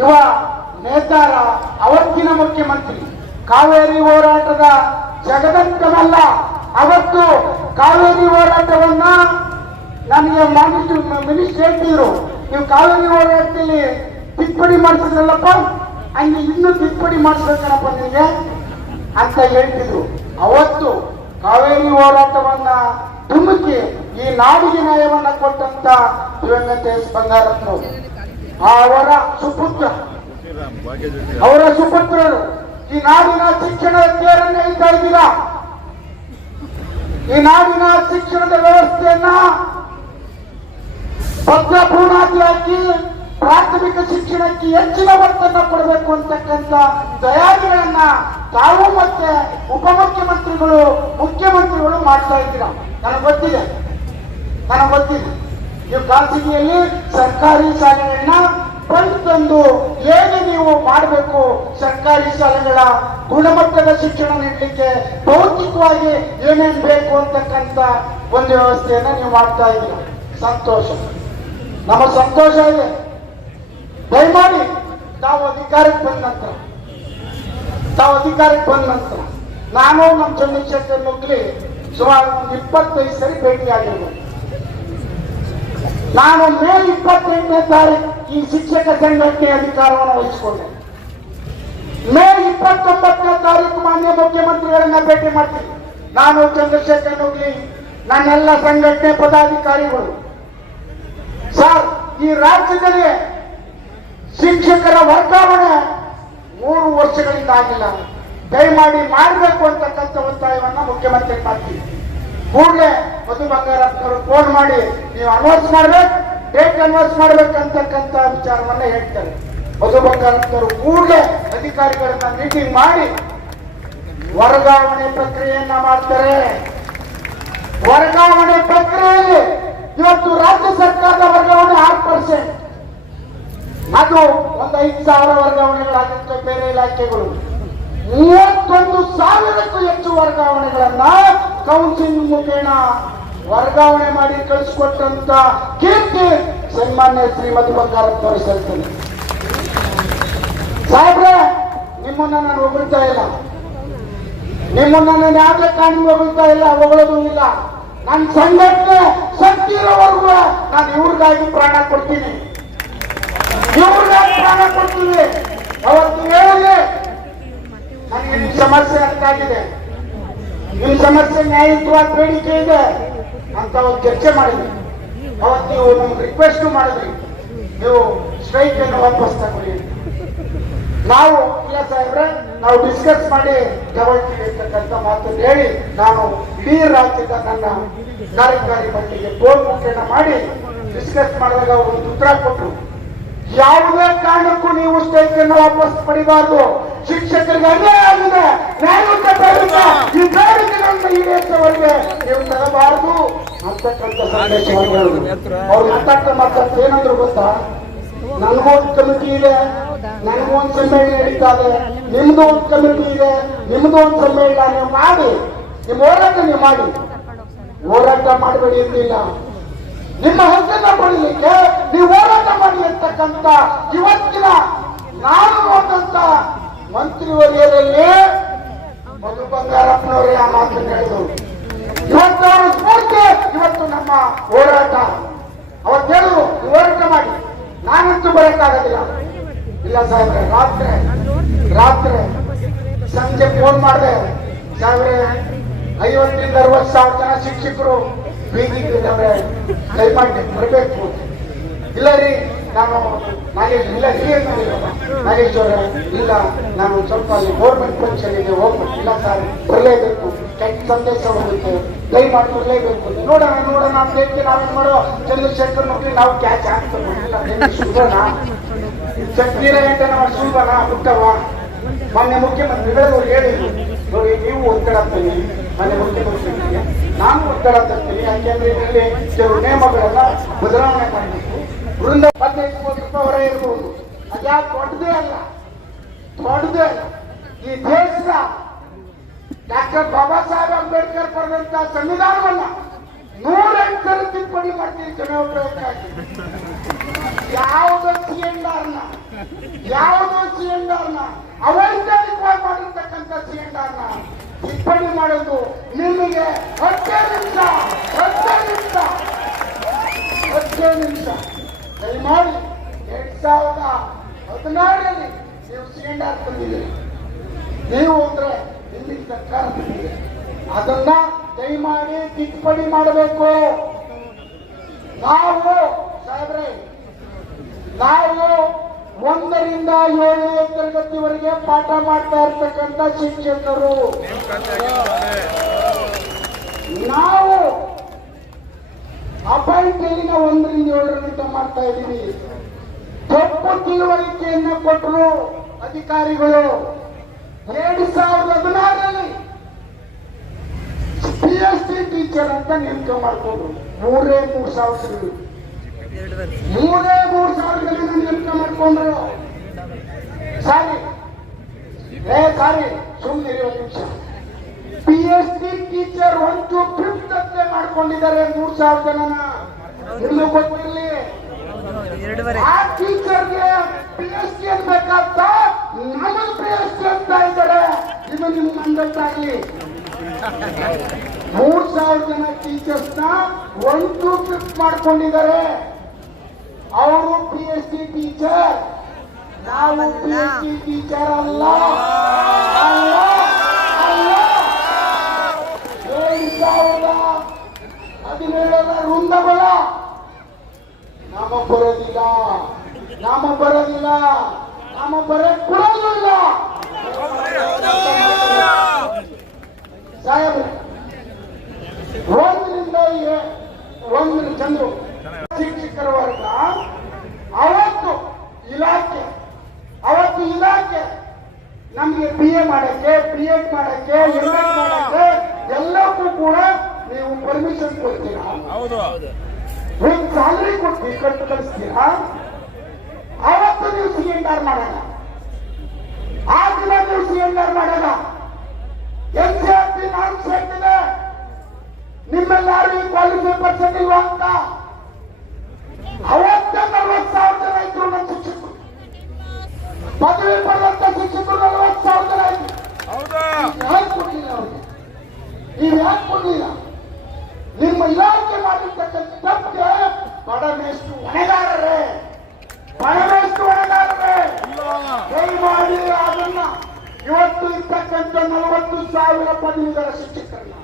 ಯುವ ನೇತಾರ ಅವತ್ತಿನ ಮುಖ್ಯಮಂತ್ರಿ ಕಾವೇರಿ ಹೋರಾಟದ ಜಗದಂತವಲ್ಲ ಅವತ್ತು ಕಾವೇರಿ ಹೋರಾಟವನ್ನ ನನಗೆ ಮಿನಿಸ್ಟರ್ ಹೇಳ್ತಿದ್ರು ನೀವು ಕಾವೇರಿ ಹೋರಾಟದಲ್ಲಿ ತಿದ್ದುಪಡಿ ಮಾಡಿಸಿದ್ರಲ್ಲಪ್ಪ ಹಂಗೆ ಇನ್ನೂ ತಿದ್ದುಪಡಿ ಮಾಡಿಸ್ಬೇಕಣಪ್ಪ ನಿಮಗೆ ಅಂತ ಹೇಳ್ತಿದ್ರು ಅವತ್ತು ಕಾವೇರಿ ಹೋರಾಟವನ್ನ ಧುಮುಕಿ ಈ ನಾಡಿಗೆ ನ್ಯಾಯವನ್ನ ಕೊಟ್ಟಂತ ದಿವಂಗತ ಎಸ್ ಅವರ ಸುಪುತ್ರ ಅವರ ಸುಪುತ್ರರು ಈ ನಾಡಿನ ಶಿಕ್ಷಣದ ತೇರನ್ನು ಹೇಳ್ತಾ ಇದ್ದೀರಾ ಈ ನಾಡಿನ ಶಿಕ್ಷಣದ ವ್ಯವಸ್ಥೆಯನ್ನ ಭದ್ರ ಪ್ರಾಥಮಿಕ ಶಿಕ್ಷಣಕ್ಕೆ ಹೆಚ್ಚಿನ ಒತ್ತನ್ನು ಕೊಡಬೇಕು ಅಂತಕ್ಕಂಥ ತಯಾರಿಗಳನ್ನ ತಾವು ಮತ್ತೆ ಉಪಮುಖ್ಯಮಂತ್ರಿಗಳು ಮುಖ್ಯಮಂತ್ರಿಗಳು ಮಾಡ್ತಾ ಇದ್ದೀರಾ ನನಗೆ ಗೊತ್ತಿದೆ ನನಗೆ ಗೊತ್ತಿದೆ ನೀವು ಖಾಸಗಿಯಲ್ಲಿ ಸರ್ಕಾರಿ ಶಾಲೆಗಳನ್ನ ಬಂದು ತಂದು ಏನು ನೀವು ಮಾಡಬೇಕು ಸರ್ಕಾರಿ ಶಾಲೆಗಳ ಗುಣಮಟ್ಟದ ಶಿಕ್ಷಣ ನೀಡಲಿಕ್ಕೆ ಭೌತಿಕವಾಗಿ ಏನೇನು ಬೇಕು ಅಂತಕ್ಕಂಥ ಒಂದು ವ್ಯವಸ್ಥೆಯನ್ನ ನೀವು ಮಾಡ್ತಾ ಇದ್ದೀರಿ ಸಂತೋಷ ನಮ್ಮ ಸಂತೋಷ ಇದೆ ದಯಮಾಡಿ ತಾವು ಅಧಿಕಾರಕ್ಕೆ ಬಂದ ನಂತರ ತಾವು ಅಧಿಕಾರಕ್ಕೆ ಬಂದ ನಂತರ ನಾನು ನಮ್ಮ ಚಂದ್ರಶೇಖರ್ ನುಗ್ಲಿ ಸುಮಾರು ಒಂದು ಇಪ್ಪತ್ತೈದು ಸರಿ ಭೇಟಿಯಾಗಿರ್ಬೋದು ನಾನು ಮೇ ಇಪ್ಪತ್ತೆಂಟನೇ ತಾರೀಕು ಈ ಶಿಕ್ಷಕ ಸಂಘಕ್ಕೆ ಅಧಿಕಾರವನ್ನು ವಹಿಸಿಕೊಂಡೆ ಮೇ ಇಪ್ಪತ್ತೊಂಬತ್ತನೇ ತಾರೀಕು ಮಾನ್ಯ ಮುಖ್ಯಮಂತ್ರಿಗಳನ್ನ ಭೇಟಿ ಮಾಡ್ತೀನಿ ನಾನು ಚಂದ್ರಶೇಖರ್ ಹೋಗ್ಲಿ ನನ್ನೆಲ್ಲ ಸಂಘಟನೆ ಪದಾಧಿಕಾರಿಗಳು ಸರ್ ಈ ರಾಜ್ಯದಲ್ಲಿ ಶಿಕ್ಷಕರ ವರ್ಗಾವಣೆ ಮೂರು ವರ್ಷಗಳಿಂದ ಆಗಿಲ್ಲ ದಯಮಾಡಿ ಮಾಡಬೇಕು ಅಂತಕ್ಕಂಥ ಒತ್ತಾಯವನ್ನು ಮುಖ್ಯಮಂತ್ರಿ ಮಾಡ್ತೀನಿ ಕೂಡಲೇ ಮಧು ಬಂಗಾರಪ್ಪನವರು ಫೋನ್ ಮಾಡಿ ನೀವು ಅನೌನ್ಸ್ ಮಾಡ್ಬೇಕು ಡೇಟ್ ಅನೌನ್ಸ್ ಮಾಡ್ಬೇಕಂತಕ್ಕಂತ ವಿಚಾರವನ್ನ ಹೇಳ್ತಾರೆ ಮಧು ಬಂಗಾರಪ್ಪನವರು ಕೂಡಲೇ ಅಧಿಕಾರಿಗಳನ್ನ ಮೀಟಿಂಗ್ ಮಾಡಿ ವರ್ಗಾವಣೆ ಪ್ರಕ್ರಿಯೆಯನ್ನ ಮಾಡ್ತಾರೆ ವರ್ಗಾವಣೆ ಪ್ರಕ್ರಿಯೆಯಲ್ಲಿ ಇವತ್ತು ರಾಜ್ಯ ಸರ್ಕಾರದ ವರ್ಗಾವಣೆ ಆರು ಪರ್ಸೆಂಟ್ ಅದು ಒಂದು ಐದು ಸಾವಿರ ವರ್ಗಾವಣೆಗಳಾಗಿರ್ತವೆ ಬೇರೆ ಇಲಾಖೆಗಳು ಮೂವತ್ತೊಂದು ಸಾವಿರಕ್ಕೂ ಹೆಚ್ಚು ವರ್ಗಾವಣೆಗಳನ್ನ ಕೌನ್ಸಿಲಿಂಗ್ ಮುಖೇನ ವರ್ಗಾವಣೆ ಮಾಡಿ ಕಳಿಸಿಕೊಟ್ಟಂತ ಕೀರ್ತಿ ಸನ್ಮಾನ್ಯ ಶ್ರೀಮತಿ ಬಂಗಾರಪ್ಪನವರು ಸಲ್ತೀನಿ ಸಾಹೇಬ್ರೆ ನಿಮ್ಮನ್ನ ನಾನು ಹೊಗಳ್ತಾ ಇಲ್ಲ ನಿಮ್ಮನ್ನ ನಾನು ಯಾವ್ದೇ ಕಾರಣ ಹೊಗಳ್ತಾ ಇಲ್ಲ ಹೊಗಳೋದು ಇಲ್ಲ ನನ್ನ ಸಂಘಟನೆ ಇರೋವರೆಗೂ ನಾನು ಇವ್ರಿಗಾಗಿ ಪ್ರಾಣ ಕೊಡ್ತೀನಿ ಇವ್ರಿಗಾಗಿ ಪ್ರಾಣ ಕೊಡ್ತೀನಿ ಅವತ್ತು ಹೇಳಿ ನಿಮ್ಮ ಸಮಸ್ಯೆ ಅರ್ಥ ಆಗಿದೆ ನಿಮ್ಮ ಸಮಸ್ಯೆ ನ್ಯಾಯಯುತವಾದ ಬೇಡಿಕೆ ಇದೆ ಅಂತ ಒಂದು ಚರ್ಚೆ ಮಾಡಿದ್ರಿ ಅವತ್ತು ನೀವು ನಮ್ಗೆ ರಿಕ್ವೆಸ್ಟ್ ಮಾಡಿದ್ರಿ ನೀವು ಸ್ಟ್ರೈಕ್ ಅನ್ನು ವಾಪಸ್ ತಗೊಳ್ಳಿ ನಾವು ಇಲ್ಲ ಸಾಹೇಬ್ರೆ ನಾವು ಡಿಸ್ಕಸ್ ಮಾಡಿ ತಗೊಳ್ತೀವಿ ಅಂತಕ್ಕಂಥ ಮಾತನ್ನು ಹೇಳಿ ನಾನು ಇಡೀ ರಾಜ್ಯದ ನನ್ನ ಕಾರ್ಯಕಾರಿ ಮಟ್ಟಿಗೆ ಫೋನ್ ಮುಖೇನ ಮಾಡಿ ಡಿಸ್ಕಸ್ ಮಾಡಿದಾಗ ಅವರು ಉತ್ತರ ಕೊಟ್ಟರು ಯಾವುದೇ ಕಾರಣಕ್ಕೂ ನೀವು ಸ್ಟೇಟ್ ಅನ್ನು ವಾಪಸ್ ಪಡಿಬಾರದು ಶಿಕ್ಷಕರಿಗೆ ಅನ್ಯಾಯ ಆಗಿದೆ ನ್ಯಾಯಕ್ಕೆ ಬೇಡಿಕೆ ಈ ಬೇಡಿಕೆಗಳನ್ನು ಈಡೇರಿಸುವವರಿಗೆ ನೀವು ತರಬಾರದು ಅಂತಕ್ಕಂಥ ಸಂದೇಶವನ್ನು ಅವ್ರು ಮಾತಾಡ್ತಾ ಏನಂದ್ರು ಗೊತ್ತಾ ನನಗೊಂದು ಕಮಿಟಿ ಇದೆ ನನಗೊಂದು ಸಮ್ಮೇಳನ ನಡೀತಾ ನಿಮ್ದು ಒಂದು ಕಮಿಟಿ ಇದೆ ನಿಮ್ದು ಒಂದು ಸಮ್ಮೇಳನ ನೀವು ಮಾಡಿ ನಿಮ್ಮ ಹೋರಾಟ ನೀವು ಮಾಡಿ ಹೋರಾಟ ಮಾಡಬೇಡಿ ಇಲ್ಲ ನಿಮ್ಮ ಹೆಸರನ್ನ ಪಡೀಲಿಕ್ಕೆ ನೀವು ಹೋರಾಟ ಮಾಡಿ ಅಂತಕ್ಕಂಥ ಇವತ್ತಿನ ನಾನು ಹೋದಂತ ಮಂತ್ರಿ ವಲಯದಲ್ಲಿ ಮಧು ಬಂಗಾರಪ್ಪನವರೇ ಆ ಮಾತು ಹೇಳಿದರು ಸ್ಫೂರ್ತಿ ಇವತ್ತು ನಮ್ಮ ಹೋರಾಟ ಅವತ್ತು ಹೇಳಿದ್ರು ಹೋರಾಟ ಮಾಡಿ ನಾನಂತೂ ಬರೋಕ್ಕಾಗೋದಿಲ್ಲ ಇಲ್ಲ ಸಾಹೇಬ್ರೆ ರಾತ್ರಿ ರಾತ್ರಿ ಸಂಜೆ ಫೋನ್ ಮಾಡಿದೆ ಸಾಹೇಬ್ರೆ ಐವತ್ತರಿಂದ ಅರವತ್ತು ಸಾವಿರ ಜನ ಶಿಕ್ಷಕರು ಬೀದಿಗೆ ಬರಬೇಕು ಇಲ್ಲ ರೀ ನಾನು ನಾಗೇಶ್ ಇಲ್ಲ ರೀ ನಾಗೇಶ್ವರ ಇಲ್ಲ ನಾನು ಸ್ವಲ್ಪ ಅಲ್ಲಿ ಗೌರ್ಮೆಂಟ್ ಫಂಕ್ಷನ್ಗೆ ಹೋಗ್ಬೇಕು ಇಲ್ಲ ಸರ್ ಬರಲೇಬೇಕು ಕೆಟ್ಟ ಸಂದೇಶ ಹೋಗುತ್ತೆ ದಯಮಾಡಿ ಬರಲೇಬೇಕು ನೋಡೋಣ ನೋಡೋಣ ಅಂತ ಹೇಳ್ತಿ ನಾವೇನು ಮಾಡೋ ಚಂದ್ರಶೇಖರ್ ನೋಡಿ ನಾವು ಕ್ಯಾಚ್ ಹಾಕ್ತೇವೆ ಸುಧನ ಶಕ್ತಿರ ಗಂಟೆ ನಾವು ಸುಧನ ಹುಟ್ಟವ ಮಾನ್ಯ ಮುಖ್ಯಮಂತ್ರಿಗಳು ಹೇಳಿದ್ರು ನೋಡಿ ನೀವು ಒತ್ತಡ ಮೊನ್ನೆ ಮುಖ್ಯಮಂತ್ರಿ ನಾನು ಒತ್ತಡ ತರ್ತೀನಿ ಯಾಕೆಂದ್ರೆ ಇದರಲ್ಲಿ ಕೆಲವು ನಿಯಮಗಳನ್ನ ಬದಲಾವಣೆ ಮಾಡಬೇಕು ವೃಂದ ಹದಿನೈದು ಕೋಟಿ ರೂಪಾಯಿ ಹೊರ ಇರಬಹುದು ಅದ್ಯಾ ದೊಡ್ಡದೇ ಅಲ್ಲ ದೊಡ್ಡದೇ ಅಲ್ಲ ಈ ದೇಶದ ಡಾಕ್ಟರ್ ಬಾಬಾ ಸಾಹೇಬ್ ಅಂಬೇಡ್ಕರ್ ಪಡೆದಂತ ಸಂವಿಧಾನವನ್ನ ನೂರೆಂಟರ ತಿದ್ದುಪಡಿ ಮಾಡ್ತೀವಿ ಜನ ಯಾವುದೋ ಸಿ ಎನ್ ಆರ್ನ ಯಾವುದೋ ಸಿ ಎನ್ ಆರ್ನ ಅವೈಜ್ಞಾನಿಕವಾಗಿ ಮಾಡಿರ್ತಕ್ಕಂಥ ಸಿ ಆರ್ನ ಟಿಪ್ಪಣಿ ಮಾಡೋದು ನಿಮಗೆ ಹತ್ತೇ ನಿಮಿಷ ಹತ್ತೇ ನಿಮಿಷ ಹತ್ತೇ ನಿಮಿಷ ದಯಮಾಡಿ ಎರಡ್ ಸಾವಿರದ ಹದಿನಾರರಲ್ಲಿ ನೀವು ಸಿಲಿಂಡರ್ ತಂದಿದ್ದೀರಿ ನೀವು ಅಂದ್ರೆ ಇಲ್ಲಿ ಸರ್ಕಾರ ತಂದಿದೆ ಅದನ್ನ ದಯಮಾಡಿ ಟಿಪ್ಪಣಿ ಮಾಡಬೇಕು ನಾವು ಸಾಹೇಬ್ರೆ ನಾವು ಒಂದರಿಂದ ಏಳನೇ ತರಗತಿವರೆಗೆ ಪಾಠ ಮಾಡ್ತಾ ಇರ್ತಕ್ಕಂಥ ಶಿಕ್ಷಕರು ನಾವು ಅಪಾಯಿಂಟ್ಮೆಂಟ್ ಒಂದರಿಂದ ಏಳರಿಂದ ಮಾಡ್ತಾ ಇದ್ದೀವಿ ತಪ್ಪು ತಿಳುವಳಿಕೆಯನ್ನ ಕೊಟ್ಟರು ಅಧಿಕಾರಿಗಳು ಎರಡು ಸಾವಿರದ ಹದಿನಾರರಲ್ಲಿ ಪಿ ಎಸ್ ಸಿ ಟೀಚರ್ ಅಂತ ನೇಮಕ ಮಾಡ್ಕೊಂಡ್ರು ಮೂರೇ ಮೂರು ಸಾವಿರ ಮೂರೇ ಮೂರು ಸಾವಿರದಲ್ಲಿ ಯೋಚನೆ ಮಾಡ್ಕೊಂಡ್ರು ಸಾರಿ ಏ ಸಾರಿ ಸುಮ್ಮನೆ ಒಂದು ನಿಮಿಷ ಪಿ ಎಚ್ ಡಿ ಟೀಚರ್ ಒಂದು ಫಿಫ್ತ್ ಅಂತ ಮಾಡ್ಕೊಂಡಿದ್ದಾರೆ ಮೂರ್ ಸಾವಿರ ಜನ ನಿಮ್ಗೆ ಗೊತ್ತಿರಲಿ ಆ ಟೀಚರ್ಗೆ ಪಿ ಎಚ್ ಡಿ ಅನ್ಬೇಕಾಗ್ತ ನಮಗ್ ಪಿ ಎಚ್ ಡಿ ಅಂತ ಇದ್ದಾರೆ ಇದು ನಿಮ್ಗೆ ಅಂದಟ್ಟಾಗ್ಲಿ ಮೂರ್ ಸಾವಿರ ಜನ ಟೀಚರ್ಸ್ ನ ಒಂದು ಫಿಫ್ತ್ ಮಾಡ್ಕೊಂಡಿದ್ದಾರೆ ಅವರು ಪಿ ಎಚ್ ಡಿ ಟೀಚರ್ ನಾವು ಪಿ ಎಚ್ ಡಿ ಟೀಚರ್ ಅಲ್ಲ ಅಲ್ಲ ಅಲ್ಲ ಏಳು ಸಾವಿರದ ಹದಿನೇಳರ ವೃಂದಗಳ ನಾಮ ಬರೋದಿಲ್ಲ ನಾಮ ಬರೋದಿಲ್ಲ ನಾಮ ಬರಕ್ ಕೊಡೋದಿಲ್ಲ ಸಾಹೇಬ್ರೆ ಒಂದರಿಂದ ಒಂದರ ಚಂದ್ರು ಶಿಕ್ಷಕರವಲ್ಲ ಅವತ್ತು ಇಲಾಖೆ ಅವತ್ತು ಇಲಾಖೆ ನಮಗೆ ಬಿ ಎ ಮಾಡಕ್ಕೆ ಬಿ ಎಡ್ ಮಾಡಕ್ಕೆ ಎಂ ಎಡ್ ಮಾಡಕ್ಕೆ ಎಲ್ಲಕ್ಕೂ ಕೂಡ ನೀವು ಪರ್ಮಿಷನ್ ಕೊಡ್ತೀರಾ ಒಂದು ಸ್ಯಾಲರಿ ಕೊಟ್ಟು ಕಟ್ಟು ಕಳಿಸ್ತೀರಾ ಅವತ್ತು ನೀವು ಸಿ ಎನ್ ಆರ್ ಮಾಡಲ್ಲ ಆ ದಿನ ನೀವು ಸಿ ಎನ್ ಆರ್ ಮಾಡಲ್ಲ ಎನ್ ಸಿ ಆರ್ ಟಿ ನಾಲ್ಕು ಸೆಟ್ ನಿಮ್ಮೆಲ್ಲಾರು ಈ ಕ್ವಾಲಿಫೈ ಪರ್ಸೆಂಟ್ ಇಲ್ವಾ ಇವತ್ತು ಇರ್ತಕ್ಕಂಥ ನಲವತ್ತು ಸಾವಿರ ಪದವೀಧರ ಶಿಕ್ಷಕರನ್ನ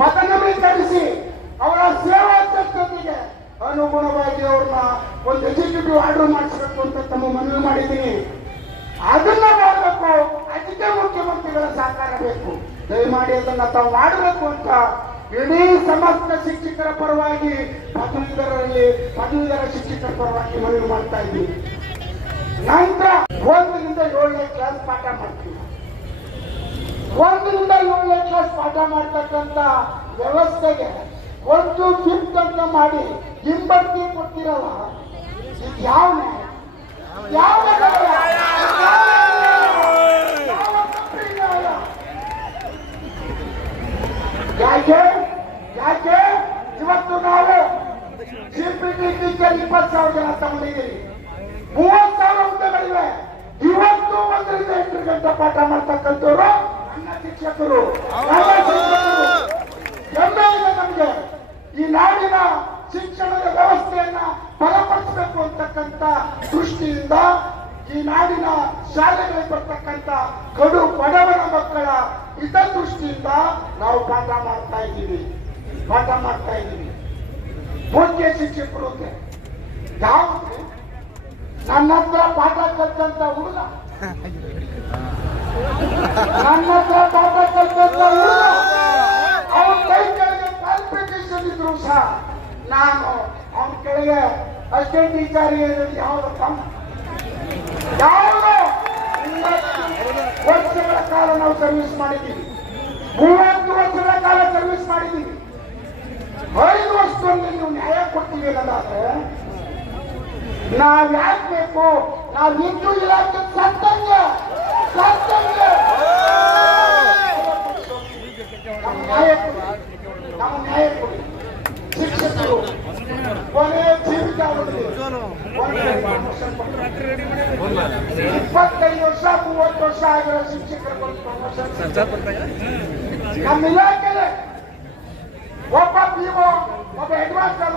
ಪದನವೀಕರಿಸಿ ಅವರ ಸೇವಾ ಅನುಗುಣವಾಗಿ ಅವ್ರನ್ನ ಒಂದು ಎಕ್ಸಿಕ್ಯೂಟಿವ್ ಆರ್ಡರ್ ಮಾಡಿಸಬೇಕು ಅಂತ ತಮ್ಮ ಮನವಿ ಮಾಡಿದ್ದೀನಿ ಅದನ್ನ ಮಾಡಬೇಕು ಅದಕ್ಕೆ ಮುಖ್ಯಮಂತ್ರಿಗಳ ಸಹಕಾರ ಬೇಕು ದಯಮಾಡಿ ಅದನ್ನ ತಾವು ಮಾಡಬೇಕು ಅಂತ ಇಡೀ ಸಮಸ್ತ ಶಿಕ್ಷಕರ ಪರವಾಗಿ ಪದವೀಧರರಲ್ಲಿ ಪದವೀಧರ ಶಿಕ್ಷಕರ ಪರವಾಗಿ ಮನವಿ ಮಾಡ್ತಾ ಇದ್ದೀನಿ ನಂತರ ಒಂದರಿಂದ ಏಳನೇ ಕ್ಲಾಸ್ ಪಾಠ ಮಾಡ್ತೀವಿ ಒಂದರಿಂದ ಏಳನೇ ಕ್ಲಾಸ್ ಪಾಠ ಮಾಡ್ತಕ್ಕಂಥ ವ್ಯವಸ್ಥೆಗೆ ಒಂದು ಫಿಫ್ತ್ ಅಂತ ಮಾಡಿ ಹಿಂಬಡ್ತಿ ಕೊಡ್ತಿರಲ್ಲ ಯಾವ ಯಾವ ಯಾಕೆ ಯಾಕೆ ಇವತ್ತು ನಾವು ಸಿಪಿಟಿ ಟೀಚರ್ ಇಪ್ಪತ್ತು ಸಾವಿರ ಜನ ತಗೊಂಡಿದ್ದೀವಿ ಮೂವತ್ ಸಾವಿರ ಹುದ್ದೆಗಳಿವೆ ಇವತ್ತು ಒಂದರಿಂದ ಎಂಟು ಗಂಟೆ ಪಾಠ ಮಾಡ್ತಕ್ಕಂಥವ್ರು ನನ್ನ ಶಿಕ್ಷಕರು ಹೆಮ್ಮೆ ಇದೆ ನಮ್ಗೆ ಈ ನಾಡಿನ ಶಿಕ್ಷಣದ ವ್ಯವಸ್ಥೆಯನ್ನ ಬಲಪಡಿಸಬೇಕು ಅಂತಕ್ಕಂತ ದೃಷ್ಟಿಯಿಂದ ಈ ನಾಡಿನ ಶಾಲೆಗಳಲ್ಲಿ ಬರ್ತಕ್ಕಂತ ಕಡು ಬಡವರ ಮಕ್ಕಳ ಹಿತದೃಷ್ಟಿಯಿಂದ ನಾವು ಪಾಠ ಮಾಡ್ತಾ ಇದ್ದೀವಿ ಪಾಠ ಮಾಡ್ತಾ ಇದ್ದೀವಿ ಮುಖ್ಯ ಶಿಕ್ಷಕರು ಯಾವ ನನ್ನತ್ರ ಪಾಠ ಕಲ್ತಂತ ಹುಡುಗ ನನ್ನತ್ರ ಪಾಠ ಕಲ್ತಂತ ಹುಡುಗ ಅವನ ಕೈ ಕೆಳಗೆ ಇದ್ರು ನಾನು ಅವನ ಕೆಳಗೆ ಅಷ್ಟೇ ಟೀಚಾರಿ ಏನಿದೆ ಯಾವುದಪ್ಪ ವರ್ಷಗಳ ಕಾಲ ನಾವು ಸರ್ವಿಸ್ ಮಾಡಿದ್ದೀವಿ ಮೂವತ್ತು ವರ್ಷಗಳ ಕಾಲ ಸರ್ವಿಸ್ ಮಾಡಿದ್ದೀವಿ ಐದು ವರ್ಷ ನೀವು ನ್ಯಾಯ ಕೊಡ್ತೀವಿ ನಾವ್ ಯಾಕೆ ಬೇಕು ನಾವ್ ಇದ್ದು ಇಲಾಖೆ ಸತ್ತಂಗೆ ಸತ್ತಂಗೆ ನಮ್ಮ ನ್ಯಾಯ ಶಿಕ್ಷಕರು ಇಪ್ಪತ್ತೈದು ವರ್ಷ ಮೂವತ್ತು ವರ್ಷ ಆಗಿರೋ ಶಿಕ್ಷಕರು ನಮ್ಮ ಇಲಾಖೆ ಒಬ್ಬ ಪಿಒ ಒಬ್ಬ ಹೆಡ್ ಮಾಸ್ಟರ್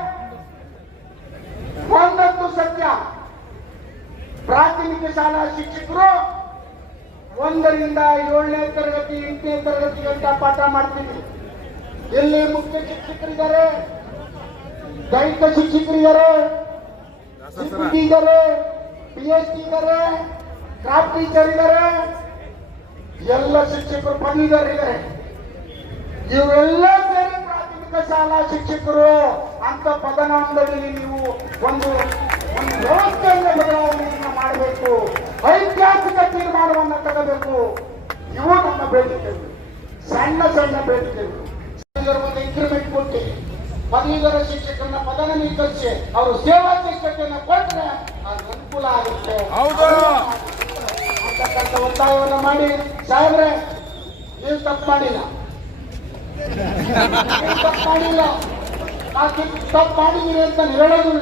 ಸತ್ಯ ಪ್ರಾಥಮಿಕ ಶಾಲಾ ಶಿಕ್ಷಕರು ಒಂದರಿಂದ ಏಳನೇ ತರಗತಿ ಎಂಟನೇ ತರಗತಿ ಅಂತ ಪಾಠ ಮಾಡ್ತೀವಿ ಇಲ್ಲಿ ಮುಖ್ಯ ಶಿಕ್ಷಕರಿದ್ದಾರೆ ದೈಹಿಕ ಶಿಕ್ಷಕರಿದ್ದಾರೆ ಇದ್ದಾರೆ ಪಿ ಎಚ್ ಡಿ ಇದ್ದಾರೆ ಟೀಚರ್ ಇದ್ದಾರೆ ಎಲ್ಲ ಶಿಕ್ಷಕರು ಬಂದಿದ್ದಾರೆ ಇದ್ದಾರೆ ಇವರೆಲ್ಲ ಸೇರಿ ಪ್ರಾಥಮಿಕ ಶಾಲಾ ಶಿಕ್ಷಕರು ಅಂತ ಪದನಾಮದಲ್ಲಿ ನೀವು ಒಂದು ಒಂದು ವ್ಯವಸ್ಥೆಯಿಂದ ಬದಲಾವಣೆಯನ್ನು ಮಾಡಬೇಕು ಐತಿಹಾಸಿಕ ತೀರ್ಮಾನವನ್ನು ತಗೋಬೇಕು ಇವು ನಮ್ಮ ಬೇಡಿಕೆಗಳು ಸಣ್ಣ ಸಣ್ಣ ಬೇಡಿಕೆಗಳು ಒಂದು ಇಂಕ್ರಿಮೆಂಟ್ ಕೊಟ್ಟು ಪದವೀಧರ ಶಿಕ್ಷಕರನ್ನ ಪದನ ನಿರ್ಧರಿಸಿ ಅವರು ಸೇವಾ ಶಿಕ್ಷಕರನ್ನ ಕೊಟ್ಟರೆ ಅದು ಅನುಕೂಲ ಆಗುತ್ತೆ ಅಂತಕ್ಕಂಥ ಒತ್ತಾಯವನ್ನು ಮಾಡಿ ಸಾಹೇಬ್ರೆ ನೀವು ತಪ್ಪು ಮಾಡಿಲ್ಲ ತಪ್ಪು ಮಾಡಿಲ್ಲ ತಪ್ಪು ಮಾಡಿದ್ದೀರಿ ಅಂತ ಹೇಳೋದಿಲ್ಲ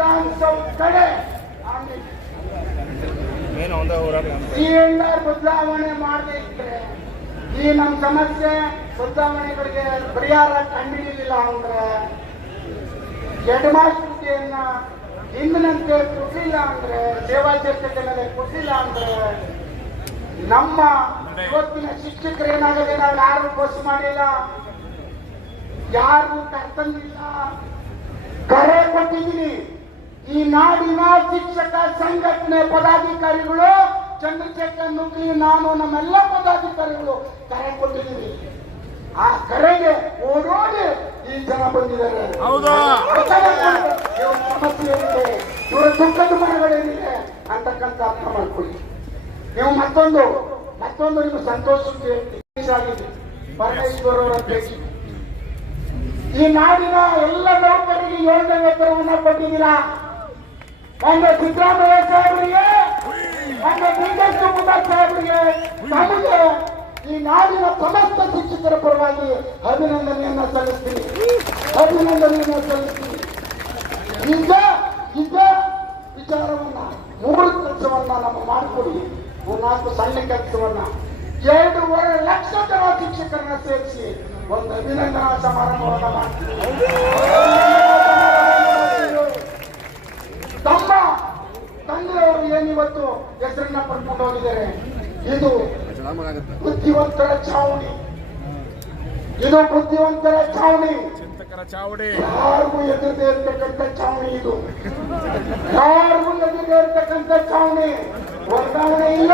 ಮುಕ್ತಾಂಶವು ಬದಲಾವಣೆ ಮಾಡಬೇಕಿದ್ರೆ ಈ ನಮ್ಮ ಸಮಸ್ಯೆ ಬದಲಾವಣೆಗಳಿಗೆ ಪರಿಹಾರ ಕಂಡುಹಿಡಿಯಲಿಲ್ಲ ಅಂದ್ರೆ ಹೆಡ್ ಹಿಂದಿನಂತೆ ಕೊಟ್ಟಿಲ್ಲ ಅಂದ್ರೆ ಸೇವಾ ಮೇಲೆ ಕೊಟ್ಟಿಲ್ಲ ಅಂದ್ರೆ ನಮ್ಮ ಇವತ್ತಿನ ಶಿಕ್ಷಕರು ಏನಾಗದೆ ನಾವು ಯಾರು ಬಸ್ ಮಾಡಿಲ್ಲ ಯಾರು ಕರ್ತಂದಿಲ್ಲ ಕರೆ ಕೊಟ್ಟಿದ್ದೀನಿ ಈ ನಾಡಿನ ಶಿಕ್ಷಕ ಸಂಘಟನೆ ಪದಾಧಿಕಾರಿಗಳು ಚಂದ್ರಶೇಖರ್ ನುಗ್ಗಿ ನಾನು ನಮ್ಮೆಲ್ಲ ಪದಾಧಿಕಾರಿಗಳು ಕರೆ ಕೊಟ್ಟಿದ್ದೀವಿ ಆ ಕರೆಗೆ ಓಡೋಡಿ ಈ ಜನ ಬಂದಿದ್ದಾರೆ ಸಮಸ್ಯೆ ಏನಿದೆ ಇವರ ದುಃಖದ ಅಂತಕ್ಕಂಥ ಅರ್ಥ ಮಾಡ್ಕೊಳ್ಳಿ ನೀವು ಮತ್ತೊಂದು ಮತ್ತೊಂದು ನಿಮ್ಮ ಸಂತೋಷಕ್ಕೆ ಆಗಿದೆ ಪರಮೇಶ್ವರವರ ಭೇಟಿ ಈ ನಾಡಿನ ಎಲ್ಲ ನೌಕರಿಗೆ ಯೋಜನೆ ವೇತನವನ್ನ ಕೊಟ್ಟಿದ್ದೀರಾ ಒಂದು ಸಿದ್ದರಾಮಯ್ಯ ಸಾಹೇಬರಿಗೆ ನಮ್ಮ ಬಿಜೆಪಿ ಕುಮಾರ್ ಸಾಹೇಬರಿಗೆ ನಮಗೆ ಈ ನಾಡಿನ ಸಮಸ್ತ ಶಿಕ್ಷಕರ ಪರವಾಗಿ ಅಭಿನಂದನೆಯನ್ನ ಸಲ್ಲಿಸ್ತೀನಿ ಅಭಿನಂದನೆಯನ್ನು ಸಲ್ಲಿಸ್ತೀನಿ ಈಗ ಈಗ ವಿಚಾರವನ್ನ ಮೂರು ಕೆಲಸವನ್ನ ನಮ್ಮ ಮಾಡಿಕೊಡಿ ನಾಲ್ಕು ಸಣ್ಣ ಕೆಲಸವನ್ನ ಎರಡೂವರೆ ಲಕ್ಷ ಜನ ಶಿಕ್ಷಕರನ್ನ ಸೇರಿಸಿ ಒಂದು ಅಭಿನಂದನಾ ಸಮಾರಂಭವನ್ನ ಮಾಡ್ತೀವಿ ಏನಿವತ್ತು ಹೆಸರನ್ನ ಪಡ್ಕೊಂಡು ಹೋಗಿದ್ದಾರೆ ಇದು ಬುದ್ಧಿವಂತರ ಚಾವಣಿ ಇದು ಬುದ್ಧಿವಂತರ ಚಾವಣಿ ಚಾವಣಿ ಯಾರಿಗೂ ಎದುರದೇ ಇರ್ತಕ್ಕಂಥ ಚಾವಣಿ ಇದು ಯಾರಿಗೂ ಎದುರದೇ ಇರ್ತಕ್ಕಂಥ ಚಾವಣಿ ವರ್ಗಾವಣೆ ಇಲ್ಲ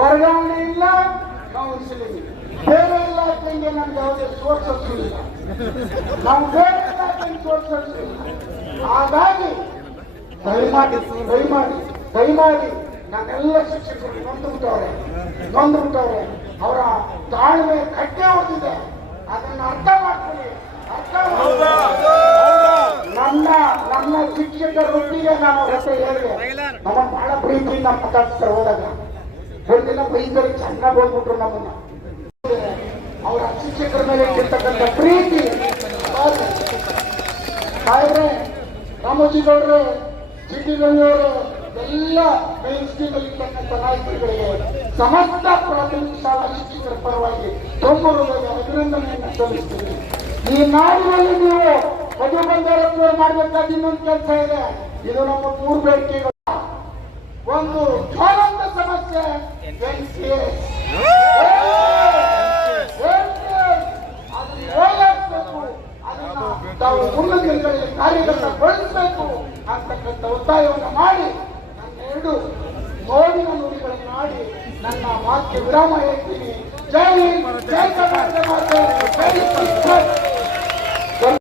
ವರ್ಗಾವಣೆ ಇಲ್ಲ ಕೌನ್ಸಿಲಿಂಗ್ ಬೇರೆ ಇಲಾಖೆಗೆ ನಮ್ಗೆ ಯಾವುದೇ ಸೋರ್ಸಸ್ ಇಲ್ಲ ನಾವು ಬೇರೆ ಇಲಾಖೆಗೆ ಸೋರ್ಸಸ್ ಇಲ್ಲ ಹಾಗಾಗಿ ದಯಮಾಡಿ ದಯಮಾಡಿ ದಯಮಾಡಿ ನನ್ನೆಲ್ಲ ಶಿಕ್ಷಕರು ನೊಂದು ಬಿಟ್ಟವ್ರೆ ನೊಂದು ಬಿಟ್ಟವ್ರೆ ಅವರ ತಾಳ್ಮೆ ಕಟ್ಟೆ ಹೊಡೆದಿದೆ ಅದನ್ನು ಅರ್ಥ ಮಾಡ್ಕೊಳ್ಳಿ ಅರ್ಥ ನನ್ನ ನನ್ನ ಶಿಕ್ಷಕರೊಟ್ಟಿಗೆ ನಾನು ರಸ್ತೆ ಹೇಳಿದೆ ನಮ್ಮ ಬಹಳ ಪ್ರೀತಿಯಿಂದ ಮಾತಾಡ್ತಾರೆ ಹೋದಾಗ ಒಂದಿನ ಬೈದಲ್ಲಿ ಚೆನ್ನಾಗಿ ಬಂದ್ಬಿಟ್ರು ನಮ್ಮನ್ನ ಅವರ ಶಿಕ್ಷಕರ ಮೇಲೆ ಇರ್ತಕ್ಕಂಥ ಪ್ರೀತಿ ಸಾಯ್ರೆ ರಾಮೋಜಿಗೌಡ್ರೆ ಜಿಟಿರಣ್ಣವರೇ ಎಲ್ಲ ಮೇನ್ ಇರ್ತಕ್ಕಂಥ ನಾಯಕರುಗಳಿಗೆ ಸಮಸ್ತ ಪ್ರಾಥಮಿಕ ಶಾಲಾ ಶಿಕ್ಷಕರ ಪರವಾಗಿ ತೊಂಬರು ಅಭಿನಂದನೆಯನ್ನು ಸಲ್ಲಿಸ್ತೀನಿ ಈ ನಾಡಿನಲ್ಲಿ ನೀವು ಮಧು ಬಂಗಾರತ್ವ ಮಾಡಬೇಕಾದ ಇನ್ನೊಂದು ಕೆಲಸ ಇದೆ ಇದು ನಮ್ಮ ಮೂರು ಬೇಡಿಕೆಗಳು ಒಂದು ಜ್ವಲಂತ ಸಮಸ್ಯೆ ಎನ್ ಸಿ ಎಸ್ ತಾವು ಮುನ್ನಂದಿಗಳಲ್ಲಿ ಕಾರ್ಯಕರ್ತಗೊಳಿಸಬೇಕು ಅಂತಕ್ಕಂಥ ಒತ್ತಾಯವನ್ನು ಮಾಡಿ ನನ್ನ ಎರಡು ನೋಡಿನ ನುಡಿಗಳನ್ನು ಮಾಡಿ ನನ್ನ ವಾಕ್ಯ ವಿರಾಮ ಹೇಳ್ತೀನಿ ಜೈ ಜೈ ಕರ್ನಾಟಕ ಜೈ